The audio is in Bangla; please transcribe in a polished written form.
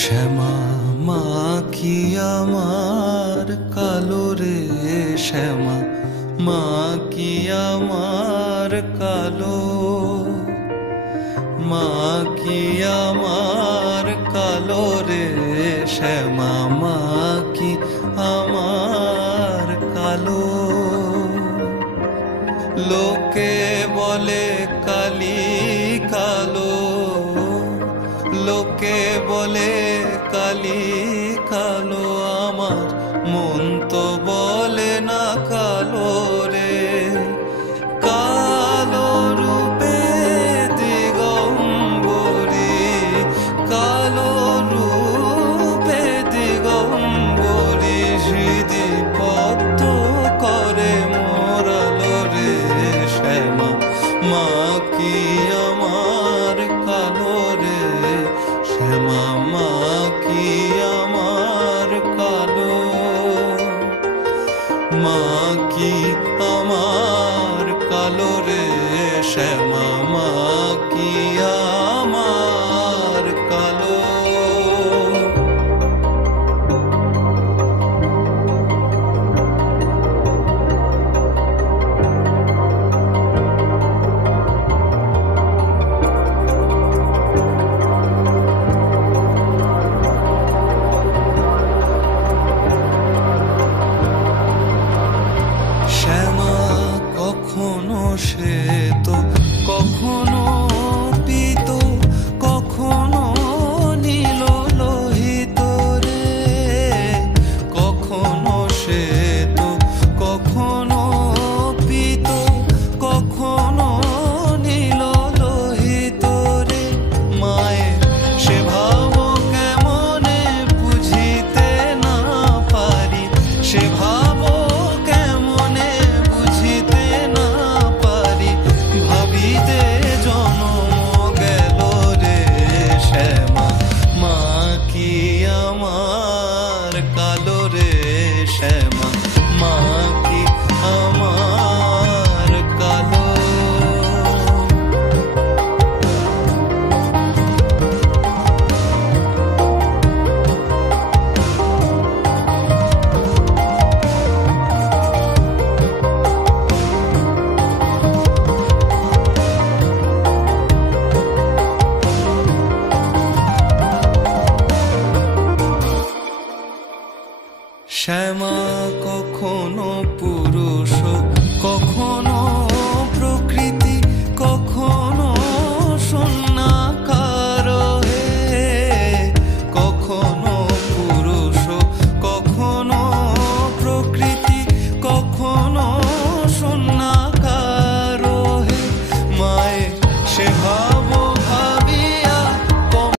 শ্যামা মা কি আমার কালো রে, শ্যামা মা কি আমার কালো, মা কি আমার কালো রে, শ্যামা মা কি আমার কালো। লোকে বলে কালি কালো, লোকে বলে কালি কালো, আমার মন তো বলে না কালো রে। কালো রূপে দিগম্বরী, কালো রূপে দিগম্বরী, হৃদি পদ্ম করে মোরালো রে। শ্যামা মা কি আমার কালো রে, শ্যামা মা কি আমার কালো, মা কি আমার কালো রে, শ্যামা মা কি আমার কালো। শ্যামা কখনো শ্বেত, কখনো পীত, কখনো নীল লোহিত রে। কখনো শ্বেত, কখনো পীত, কখনো নীল লোহিত রে। মায়ের সে ভাব কেমনে বুঝিতে না পারি, সে ভাব কেমনে বুঝিতে না পারি, ভাবিতে জনম গেল রে। শ্যামা মা কি আমার কালো রে, শ্যামা মা কি আমার কালো। শ্যামা কখনো পুরুষ, কখনো প্রকৃতি, কখনো শূন্যাকার হে। কখনো পুরুষ, কখনো প্রকৃতি, কখনো শূন্যাকার